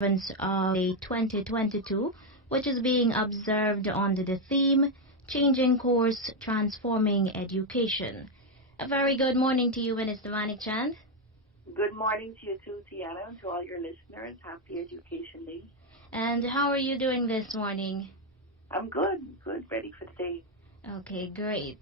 of Day 2022, which is being observed under the theme Changing Course, Transforming Education. A very good morning to you, Minister Vanik Chand. Good morning to you too, Tiana, and to all your listeners. Happy Education Day. And how are you doing this morning? I'm good, ready for the day. Okay, great.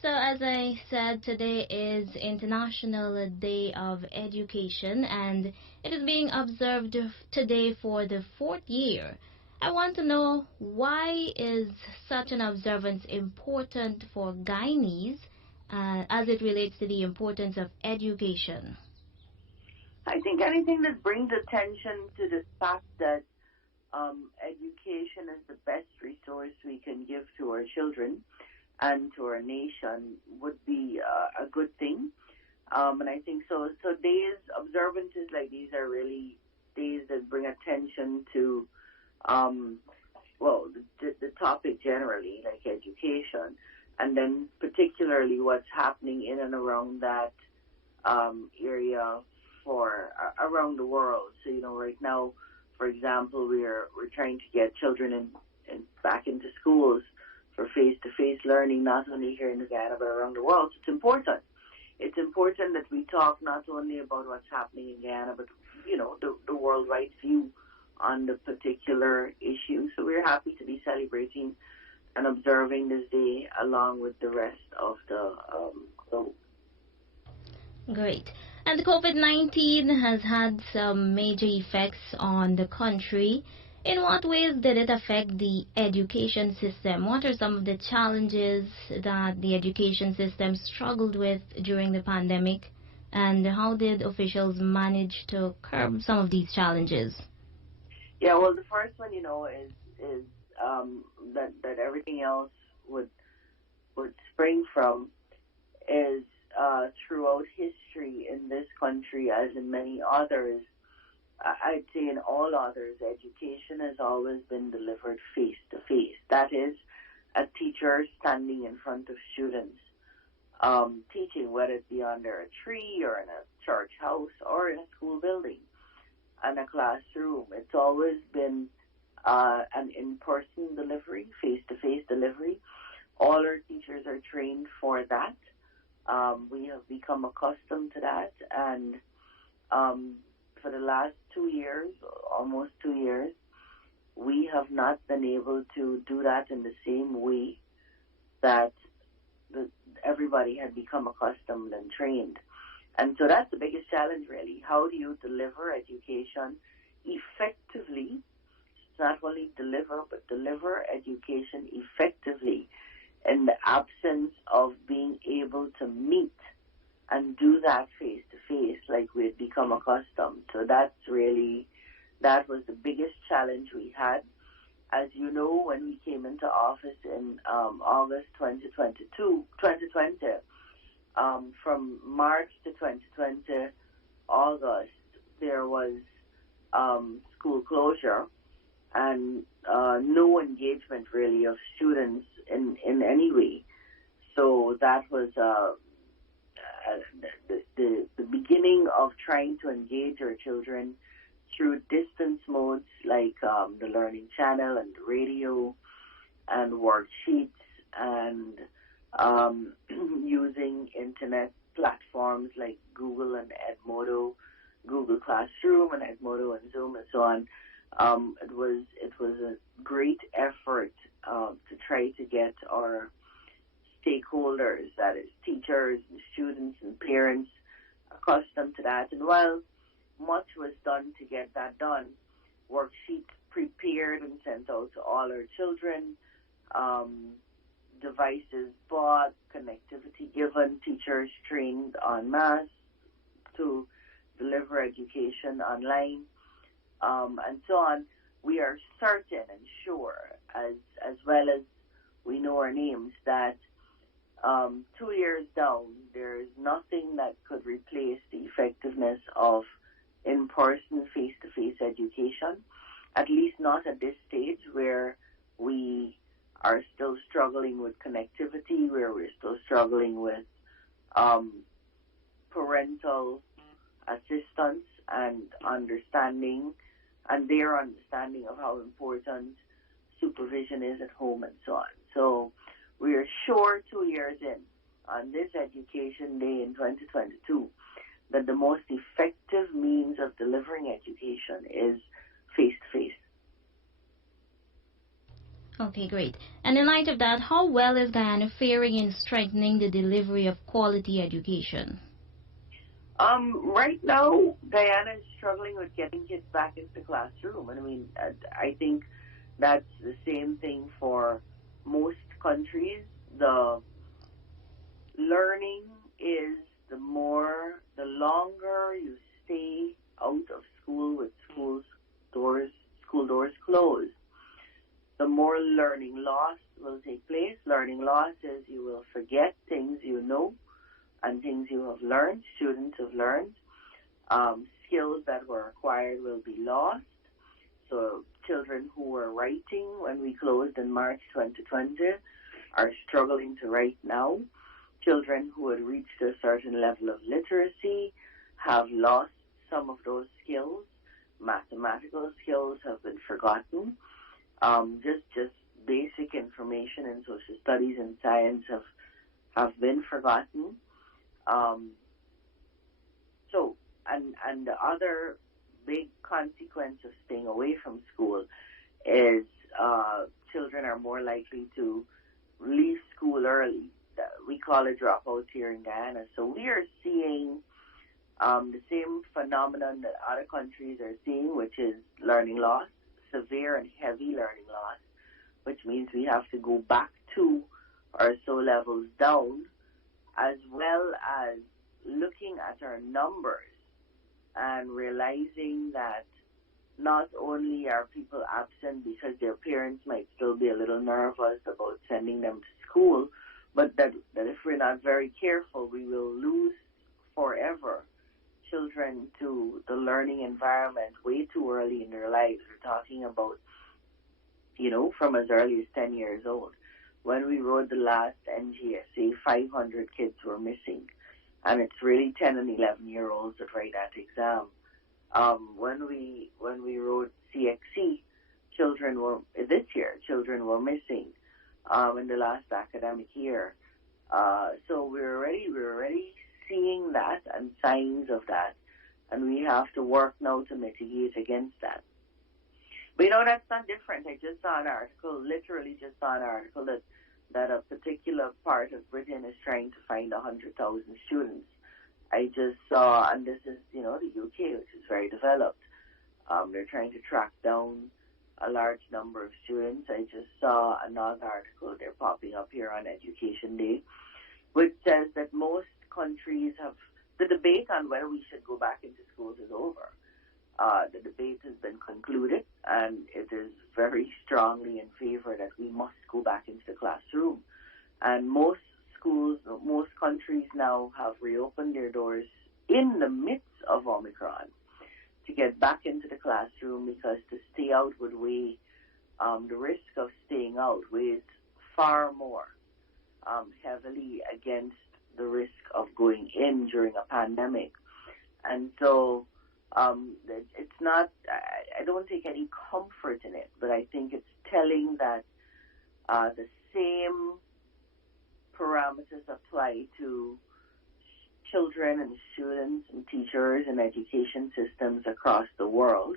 So as I said, today is International Day of Education, and it is being observed today for the 4th year. I want to know, why is such an observance important for Guyanese as it relates to the importance of education? I think anything that brings attention to the fact that education is the best resource we can give to our children and to our nation would be a good thing. And I think so days, observances like these are really days that bring attention to, the topic generally, like education, and then particularly what's happening in and around that area around the world. So, right now, for example, we're trying to get children back into schools for face-to-face learning, not only here in Guyana but around the world. So it's important. It's important that we talk not only about what's happening in Guyana, but the worldwide view on the particular issue. So we're happy to be celebrating and observing this day along with the rest of the globe. Great. And COVID-19 has had some major effects on the country. In what ways did it affect the education system? What are some of the challenges that the education system struggled with during the pandemic? And how did officials manage to curb some of these challenges? Yeah, well, the first one, is that everything else would spring from is throughout history in this country, as in many others, I'd say in all others, education has always been delivered face-to-face. That is, a teacher standing in front of students, teaching, whether it be under a tree or in a church house or in a school building and a classroom. It's always been an in-person delivery, face-to-face delivery. All our teachers are trained for that. We have become accustomed to that, and for the last 2 years, almost 2 years, we have not been able to do that in the same way that everybody had become accustomed and trained. And so that's the biggest challenge, really. How do you deliver education effectively? Not only deliver, but deliver education effectively in the absence of being able to meet and do that face-to-face like we had become accustomed. So that was the biggest challenge we had. As you know, when we came into office in August 2020, from March to 2020, August, there was school closure and no engagement really of students in any way. So that was the beginning of trying to engage our children through distance modes like the Learning Channel and the radio and worksheets and using internet platforms like Google and Edmodo, Google Classroom and Edmodo and Zoom and so on. It was a great effort to try to get our stakeholders, that is teachers and students and parents, accustomed to that. And while much was done to get that done, worksheets prepared and sent out to all our children, devices bought, connectivity given, teachers trained en masse to deliver education online, and so on. We are certain and sure, as well as we know our names, that 2 years down, there is nothing that could replace the effectiveness of in-person, face-to-face education, at least not at this stage where we are still struggling with connectivity, where we're still struggling with parental assistance and understanding and their understanding of how important supervision is at home and so on. So we are sure 2 years in on this Education Day in 2022 that the most effective means of delivering education is face-to-face. Okay, great. And in light of that, how well is Guyana faring in strengthening the delivery of quality education? Right now, Guyana is struggling with getting kids back into the classroom. And I mean, I think that's the same thing for most countries. The learning is the longer you stay out of school with school doors closed, the more learning loss will take place. Learning loss is you will forget things you know and things you have learned, students have learned. Skills that were acquired will be lost. So children who were writing when we closed in March 2020 are struggling to write now. Children who had reached a certain level of literacy have lost some of those skills. Mathematical skills have been forgotten. Just basic information in social studies and science have been forgotten. And the other big consequence of staying away from school is children are more likely to leave school early. We call it dropouts here in Guyana. So we are seeing the same phenomenon that other countries are seeing, which is learning loss, severe and heavy learning loss, which means we have to go back 2 or so levels down, as well as looking at our numbers and realizing that not only are people absent because their parents might still be a little nervous about sending them to school, but that if we're not very careful, we will lose forever children to the learning environment way too early in their lives. We're talking about, from as early as 10 years old. When we wrote the last NGSA, 500 kids were missing. And it's really 10 and 11-year-olds that write that exam. When we wrote CXC, children were missing in the last academic year. So we're already seeing that and signs of that, and we have to work now to mitigate against that. But that's not different. I just saw an article, that a particular part of Britain is trying to find 100,000 students. I just saw, and this is, the UK, which is very developed. They're trying to track down a large number of students. I just saw another article, they're popping up here on Education Day, which says that most countries the debate on whether we should go back into schools is over. The debate has been concluded, and it is very strongly in favor that we must go back into the classroom. And most countries now have reopened their doors in the midst of Omicron to get back into the classroom, because to stay out would weigh, the risk of staying out weighs far more heavily against the risk of going in during a pandemic. And so it's not, I don't take any comfort in it, but I think it's telling that the same parameters apply to children and students and teachers and education systems across the world.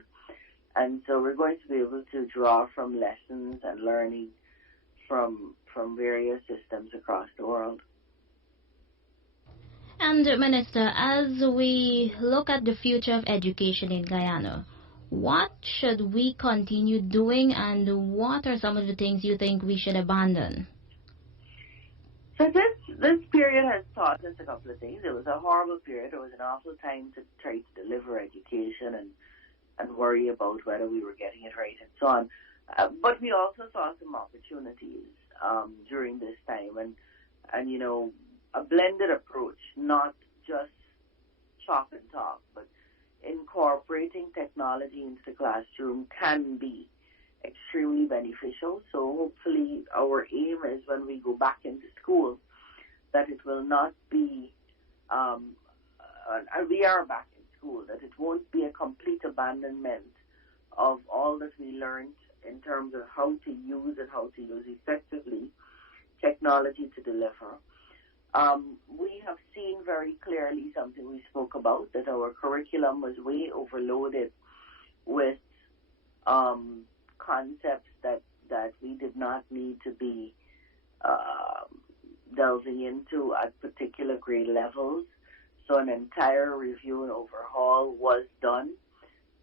And so we're going to be able to draw from lessons and learning from various systems across the world. And Minister, as we look at the future of education in Guyana, what should we continue doing, and what are some of the things you think we should abandon? So this period has taught us a couple of things. It was a horrible period. It was an awful time to try to deliver education and worry about whether we were getting it right and so on. But we also saw some opportunities during this time, and a blended approach, not just chalk and talk, but incorporating technology into the classroom can be extremely beneficial. So hopefully our aim is, when we go back into school, that it will not be, we are back in school, that it won't be a complete abandonment of all that we learned in terms of how to use and how to use effectively technology to deliver. We have seen very clearly something we spoke about, that our curriculum was way overloaded with concepts that we did not need to be delving into at particular grade levels. So an entire review and overhaul was done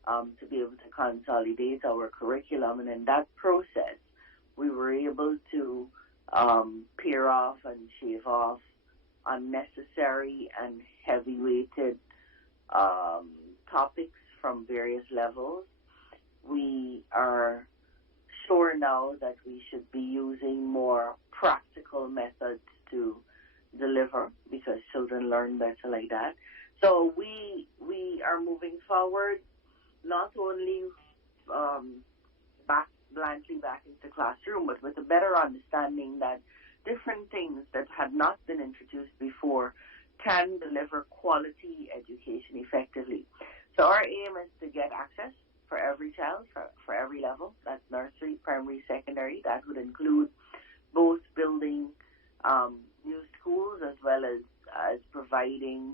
to be able to consolidate our curriculum. And in that process, we were able to pare off and shave off unnecessary and heavy-weighted topics from various levels. We are sure now that we should be using more practical methods to deliver, because children learn better like that. So we are moving forward, not only blankly back into the classroom, but with a better understanding that different things that had not been introduced before can deliver quality education effectively. So our aim is to get access for every child, for every level. That's nursery, primary, secondary. That would include both building new schools as well as providing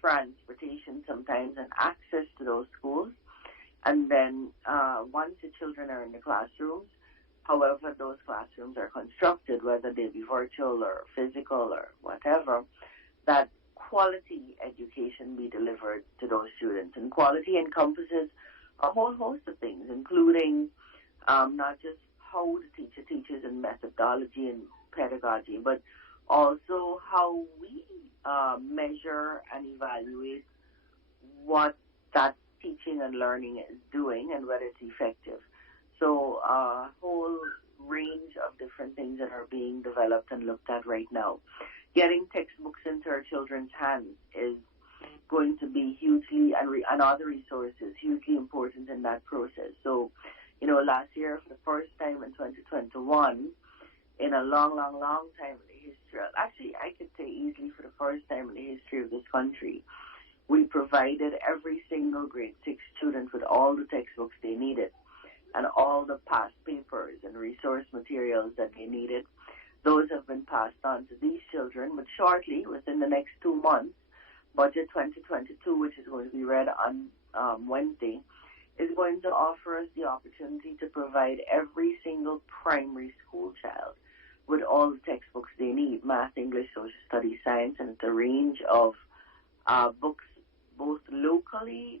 transportation sometimes and access to those schools. And then once the children are in the classrooms, however those classrooms are constructed, whether they be virtual or physical or whatever, that quality education be delivered to those students. And quality encompasses a whole host of things, including not just how the teacher teaches and methodology and pedagogy, but also how we measure and evaluate what that teaching and learning is doing and whether it's effective. So a whole range of different things that are being developed and looked at right now. Getting textbooks into our children's hands is going to be hugely, and other resources, hugely important in that process. So, last year, for the first time in 2021, in a long, long, long time in the history, actually, I could say easily for the first time in the history of this country, we provided every single grade 6 student with all the textbooks they needed and all the past papers and resource materials that they needed. Those have been passed on to these children, but shortly, within the next 2 months, Budget 2022, which is going to be read on Wednesday, is going to offer us the opportunity to provide every single primary school child with all the textbooks they need, math, English, social studies, science, and it's a range of books, both locally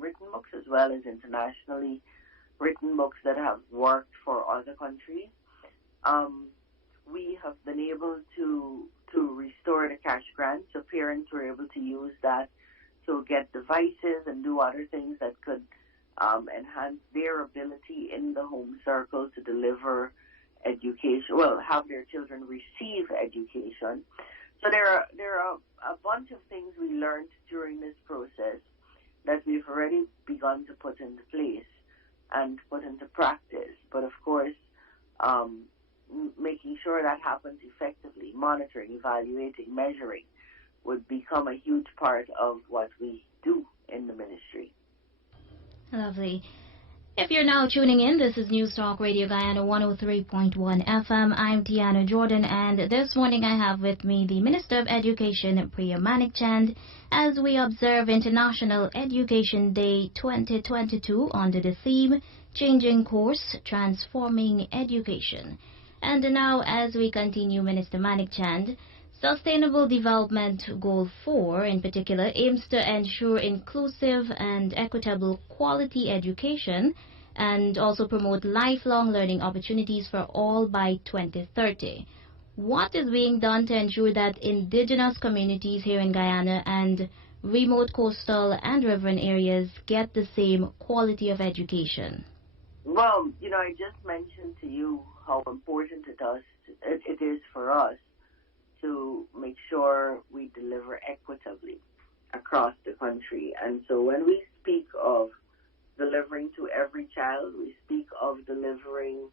written books as well as internationally written books that have worked for other countries. We have been able to restore the cash grant, so parents were able to use that to get devices and do other things that could enhance their ability in the home circle to deliver education, have their children receive education. So there are a bunch of things we learned during this process that we've already begun to put into place and put into practice. But of course, making sure that happens effectively, monitoring, evaluating, measuring, would become a huge part of what we do in the ministry. Lovely. If you're now tuning in, this is News Talk Radio Guyana 103.1 FM. I'm Tiana Jordan, and this morning I have with me the Minister of Education, Priya Manikchand, as we observe International Education Day 2022 under the theme, Changing Course, Transforming Education. And now, as we continue, Minister Manikchand, Sustainable Development Goal 4 in particular aims to ensure inclusive and equitable quality education and also promote lifelong learning opportunities for all by 2030. What is being done to ensure that indigenous communities here in Guyana and remote coastal and riverine areas get the same quality of education? Well, I just mentioned to you how important it is for us to make sure we deliver equitably across the country. And so when we speak of delivering to every child, we speak of delivering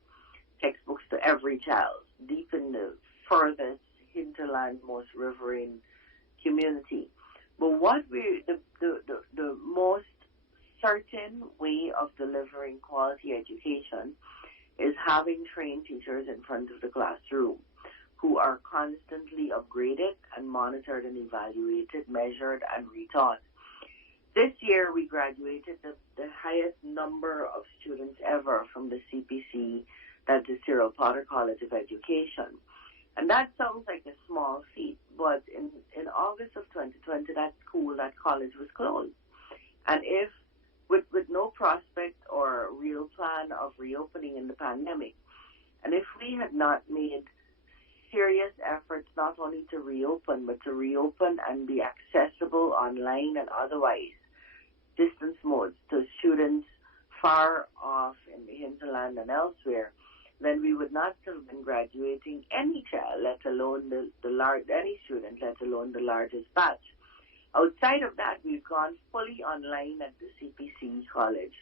textbooks to every child, deep in the furthest hinterland, most riverine community. But what the most certain way of delivering quality education is having trained teachers in front of the classroom who are constantly upgraded and monitored and evaluated, measured, and retaught. This year, we graduated the highest number of students ever from the CPC, that's the Cyril Potter College of Education. And that sounds like a small feat, but in August of 2020, that school, that college was closed. And if, with no prospect or real plan of reopening in the pandemic, and if we had not made serious efforts not only to reopen, but to reopen and be accessible online and otherwise, distance modes to students far off in the hinterland and elsewhere, then we would not have been graduating any child, let alone any student, let alone the largest batch. Outside of that, we've gone fully online at the CPC college.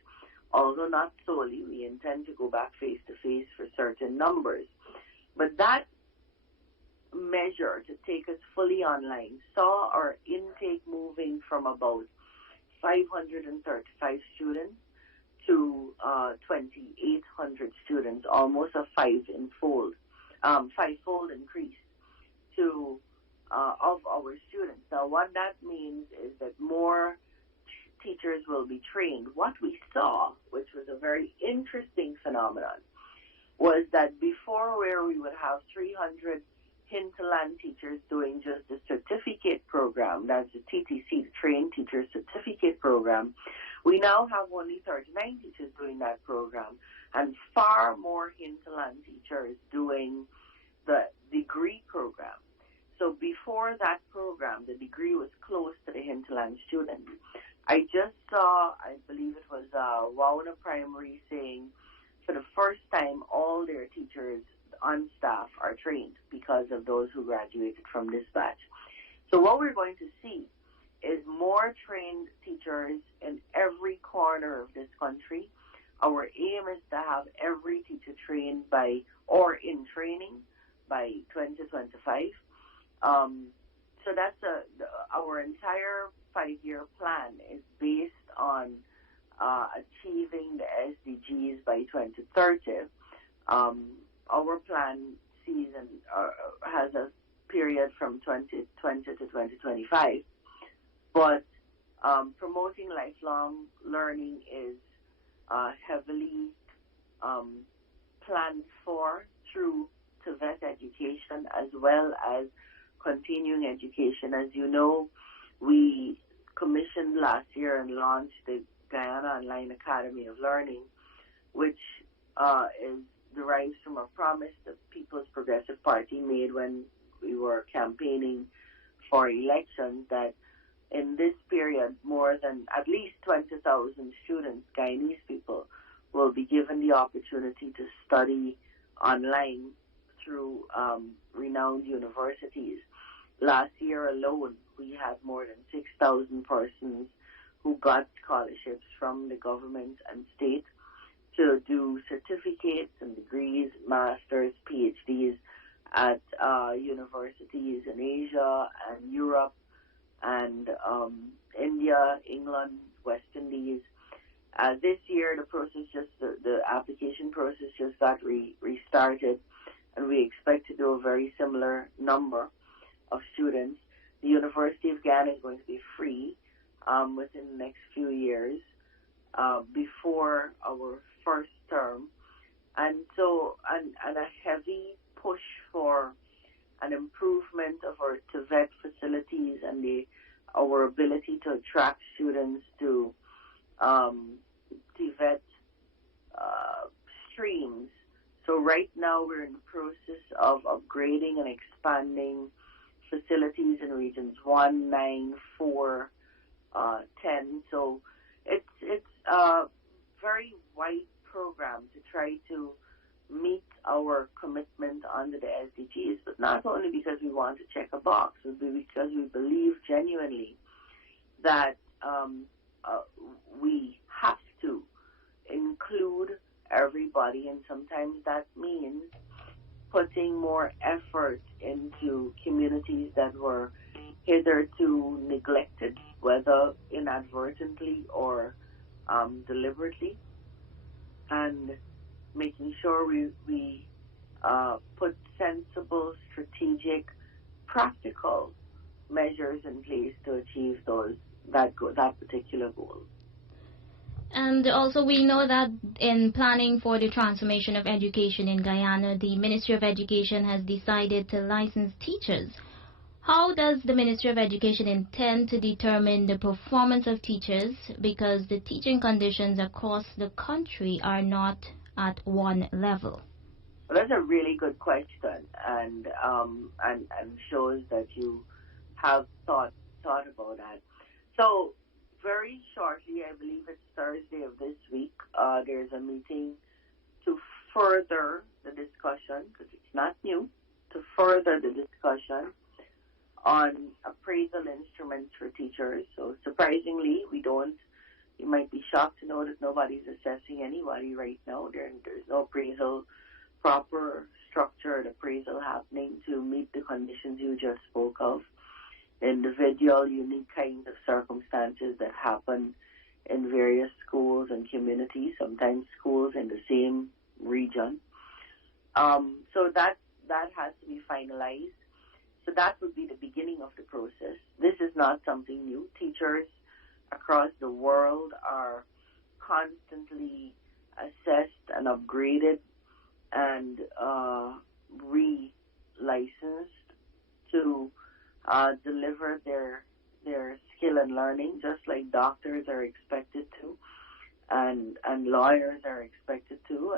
Although not solely, we intend to go back face-to-face for certain numbers. But that measure to take us fully online saw our intake moving from about 535 students to 2,800 students, almost a fivefold increase to of our students. Now, what that means is that more teachers will be trained. What we saw, which was a very interesting phenomenon, was that before, where we would have 300 hinterland teachers doing just the certificate program, that's the TTC, the Trained Teacher Certificate Program, we now have only 39 teachers doing that program, and far more hinterland teachers doing the degree program. So before that program, the degree was close to the hinterland students. I just saw, I believe it was Guyana Primary, saying for the first time all their teachers on staff are trained because of those who graduated from this batch. So what we're going to see is more trained teachers in every corner of this country. Our aim is to have every teacher trained by, or in training by 2025. So that's our entire 5-year plan is based on achieving the SDGs by 2030. Our plan sees and has a period from 2020 to 2025. But promoting lifelong learning is heavily planned for through TVET education as well as continuing education. As you know, we commissioned last year and launched the Guyana Online Academy of Learning, which derives from a promise the People's Progressive Party made when we were campaigning for elections, that in this period, more than at least 20,000 students, Guyanese people, will be given the opportunity to study online through renowned universities. Last year alone, we had more than 6,000 persons who got scholarships from the government and state to do certificates and degrees, masters, PhDs at universities in Asia and Europe and India, England, West Indies. This year, the application process just got restarted, and we expect to do a very similar number of students. The University of Guyana is going to be free within the next few years before our first term, and a heavy push for an improvement of our TVET facilities and our ability to attract students to TVET streams. So right now we're in the process of upgrading and expanding facilities in regions 1, 9, 4, 10. So it's a very wide program to try to meet our commitment under the SDGs, but not only because we want to check a box, but because we believe genuinely that we have to include everybody, and sometimes that means putting more effort into communities that were hitherto neglected, whether inadvertently or deliberately, and making sure we put sensible, strategic, practical measures in place to achieve that particular goal. And also, we know that in planning for the transformation of education in Guyana, the Ministry of Education has decided to license teachers. How does the Ministry of Education intend to determine the performance of teachers, because the teaching conditions across the country are not at one level? Well, that's a really good question, and shows that you have thought about that. So very shortly, I believe it's Thursday of this week, there's a meeting to further the discussion, because it's not new, to further the discussion on appraisal instruments for teachers. So surprisingly, you might be shocked to know that nobody's assessing anybody right now. There's no appraisal, proper structured appraisal happening to meet the conditions you just spoke of. Individual, unique kinds of circumstances that happen in various schools and communities, sometimes schools in the same region. So that has to be finalized. So that would be the beginning of the process. This is not something new. Teachers across the world are constantly assessed and upgraded and re-licensed to deliver their skill and learning, just like doctors are expected to, and lawyers are expected to,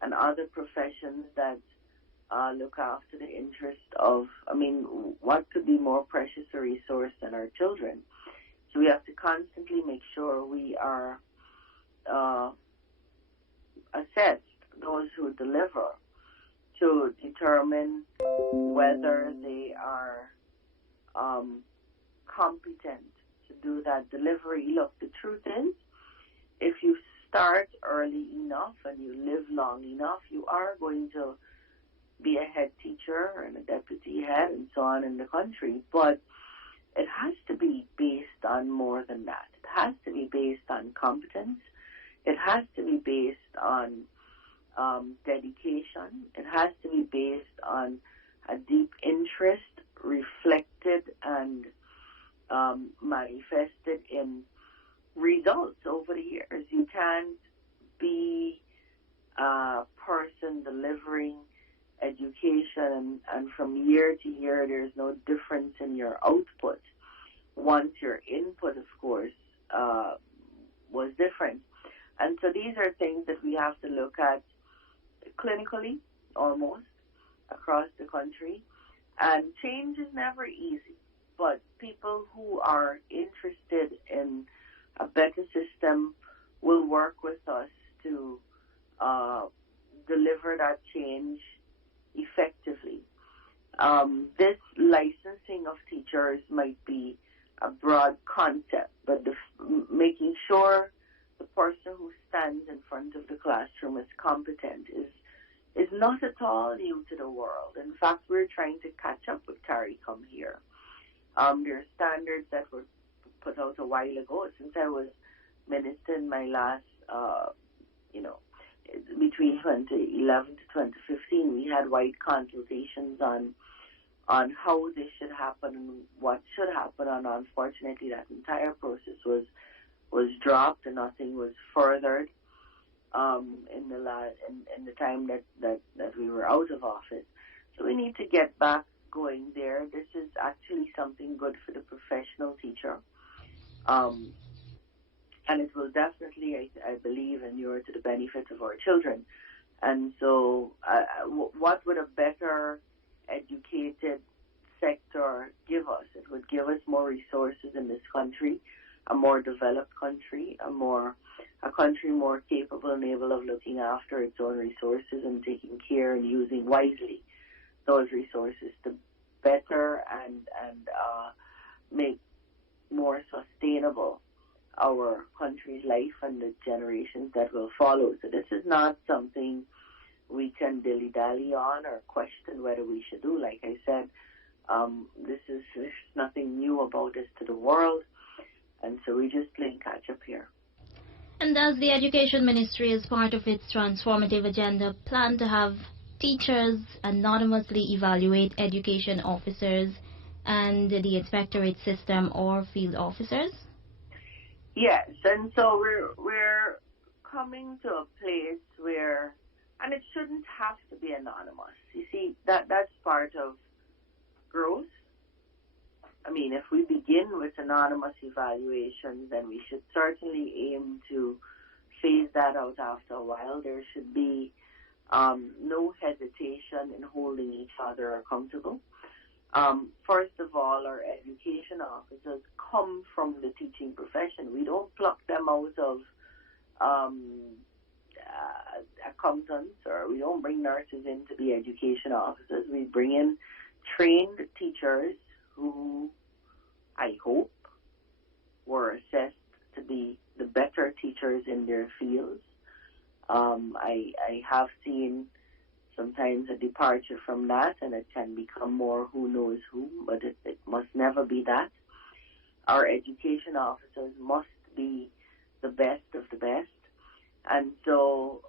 and other professions that look after the interest of, what could be more precious a resource than our children? So we have to constantly make sure we are assessed, those who deliver, to determine whether they are competent to do that delivery. Look, the truth is, if you start early enough and you live long enough, you are going to be a head teacher and a deputy head and so on in the country. But it has to be based on more than that. It has to be based on competence. It has to be based on dedication. It has to be based on a deep interest reflected and manifested in results over the years. You can't be a person delivering education and from year to year there's no difference in your output, once your input, of course, was different. And so these are things that we have to look at clinically, almost, across the country. And change is never easy, but people who are interested in a better system will work with us to deliver that change effectively. This licensing of teachers might be a broad concept, but making sure the person who stands in front of the classroom is competent is not at all new to the world. In fact, we're trying to catch up with CARICOM here. There are standards that were put out a while ago. Since I was minister in my last, between 2011 to 2015, we had wide consultations on how this should happen and what should happen. And unfortunately, that entire process was dropped and nothing was furthered in the time that we were out of office. So we need to get back going there. This is actually something good for the professional teacher. And it will definitely, I believe, inure to the benefit of our children. And so what would a better educated sector give us? It would give us more resources in this country, a more developed country, a country more capable and able of looking after its own resources and taking care and using wisely those resources to better and make more sustainable our country's life and the generations that will follow. So this is not something we can dilly-dally on or question whether we should do. Like I said, there's nothing new about this to the world, and so we just playing catch-up here. And does the Education Ministry, as part of its transformative agenda, plan to have teachers anonymously evaluate education officers and the inspectorate system or field officers? Yes, and so we're coming to a place where, and it shouldn't have to be anonymous. You see, that's part of growth. I mean, if we begin with anonymous evaluations, then we should certainly aim to phase that out after a while. There should be no hesitation in holding each other accountable. First of all, our education officers come from the teaching profession. We don't pluck them out of accountants, or we don't bring nurses in to be education officers. We bring in trained teachers who, I hope, were assessed to be the better teachers in their fields. I have seen sometimes a departure from that, and it can become more who knows who, but it must never be that. Our education officers must be the best of the best, and so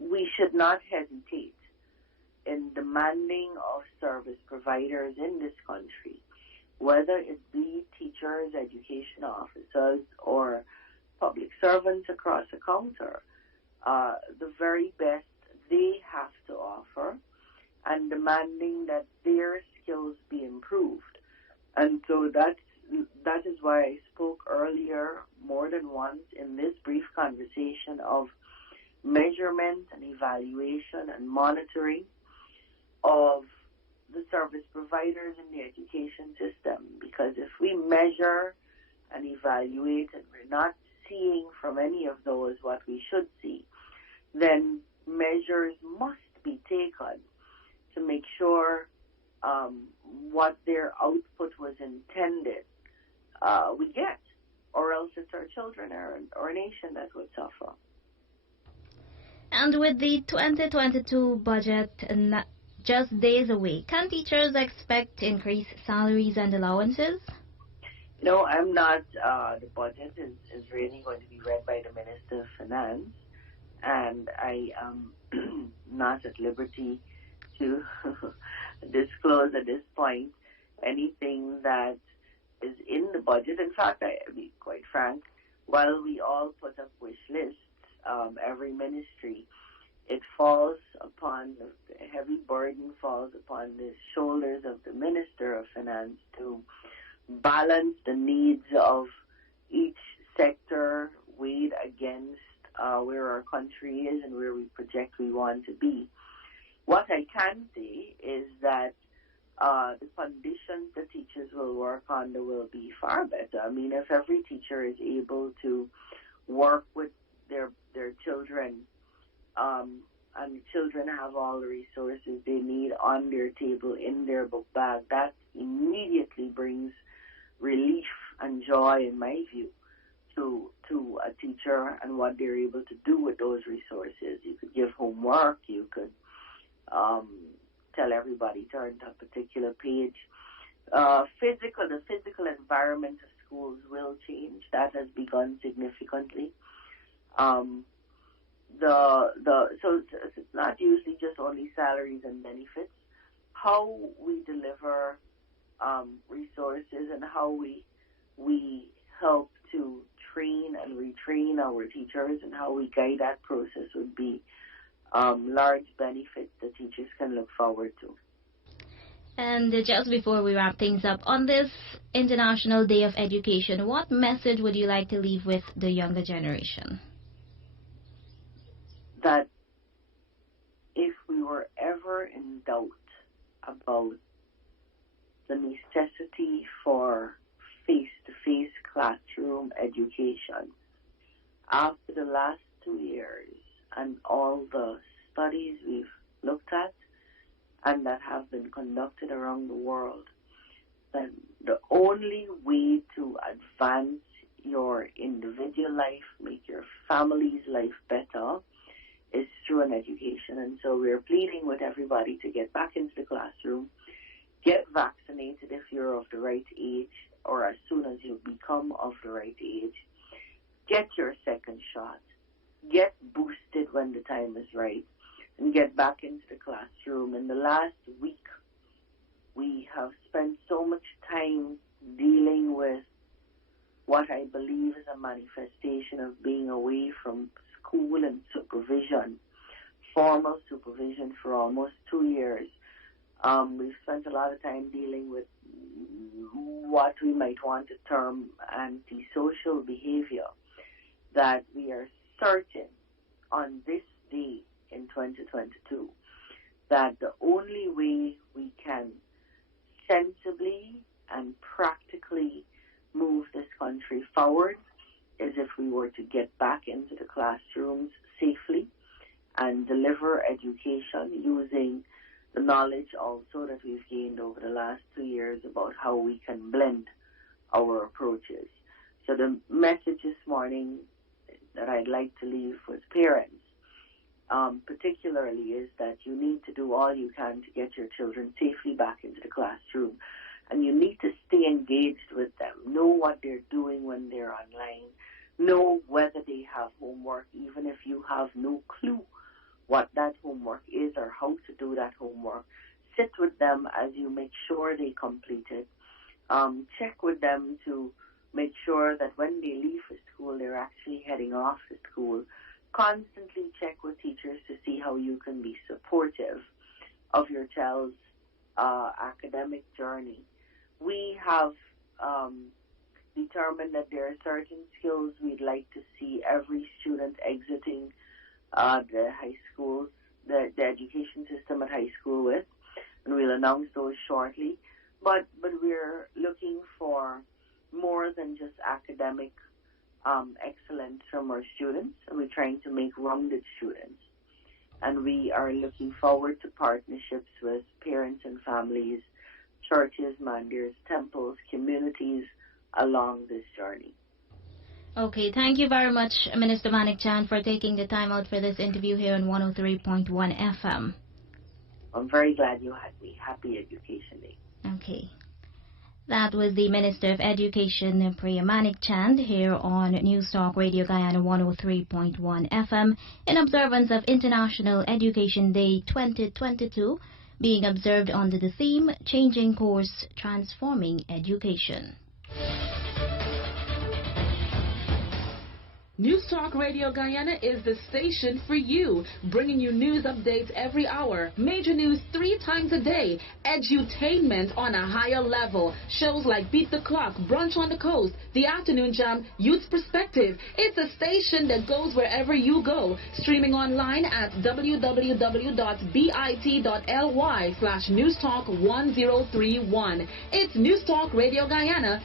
we should not hesitate in demanding of service providers in this country, whether it be teachers, education officers, or public servants across the counter, the very best they have to offer, and demanding that their skills be improved. And so that is why I spoke earlier more than once in this brief conversation of measurement and evaluation and monitoring of the service providers in the education system. Because if we measure and evaluate and we're not seeing from any of those what we should see, then measures must be taken to make sure what their output was intended we get, or else it's our children or our nation that would suffer. And with the 2022 budget just days away, can teachers expect increased salaries and allowances? No, I'm not. The budget is really going to be read by the Minister of Finance, and I am not at liberty to disclose at this point anything that is in the budget. In fact, I'll be quite frank, while we all put up wish lists, every ministry, it falls upon, a heavy burden falls upon the shoulders of the Minister of Finance to balance the needs of each sector weighed against where our country is and where we project we want to be. What I can say is that the conditions the teachers will work under will be far better. I mean, if every teacher is able to work with their children, and the children have all the resources they need on their table, in their book bag, that immediately brings relief and joy, in my view, to a teacher and what they're able to do with those resources. You could give homework, you could tell everybody turn to a particular page. The physical environment of schools will change. That has begun significantly. So it's not usually just only salaries and benefits. How we deliver resources and how we help to train and retrain our teachers and how we guide that process would be large benefits that teachers can look forward to. And just before we wrap things up, on this International Day of Education, what message would you like to leave with the younger generation? That if we were ever in doubt about the necessity for face-to-face classroom education, after the last 2 years and all the studies we've looked at and that have been conducted around the world, then the only way to advance your individual life, make your family's life better, is through an education. And so we're pleading with everybody to get back into the classroom, get vaccinated if you're of the right age, or as soon as you become of the right age, get your second shot. Get boosted when the time is right and get back into the classroom. In the last week, we have spent so much time dealing with what I believe is a manifestation of being away from school and supervision, formal supervision for almost 2 years. We've spent a lot of time dealing with what we might want to term antisocial behavior, that we are certain on this day in 2022 that the only way we can sensibly and practically move this country forward is if we were to get back into the classrooms safely and deliver education using the knowledge also that we've gained over the last 2 years about how we can blend our approaches. So the message this morning that I'd like to leave with parents, particularly, is that you need to do all you can to get your children safely back into the classroom. And you need to stay engaged with them. Know what they're doing when they're online. Know whether they have homework, even if you have no clue what that homework is or how to do that homework. Sit with them as you make sure they complete it. Check with them to make sure that when they leave for school, they're actually heading off to school. Constantly check with teachers to see how you can be supportive of your child's academic journey. We have determined that there are certain skills we'd like to see every student exiting the high schools, the education system at high school with, and we'll announce those shortly. But we're looking for more than just academic excellence from our students, and we're trying to make rounded students. And we are looking forward to partnerships with parents and families, churches, mandirs, temples, communities along this journey. Okay, thank you very much, Minister Manik Chand, for taking the time out for this interview here on 103.1 FM. I'm very glad you had me. Happy Education Day. Okay. That was the Minister of Education, Priya Manik Chand, here on News Talk Radio Guyana 103.1 FM in observance of International Education Day 2022, being observed under the theme, Changing Course, Transforming Education. News Talk Radio Guyana is the station for you, bringing you news updates every hour, major news 3 times a day, edutainment on a higher level, shows like Beat the Clock, Brunch on the Coast, The Afternoon Jam, Youth Perspective. It's a station that goes wherever you go, streaming online at www.bit.ly/newstalk1031. It's News Talk Radio Guyana.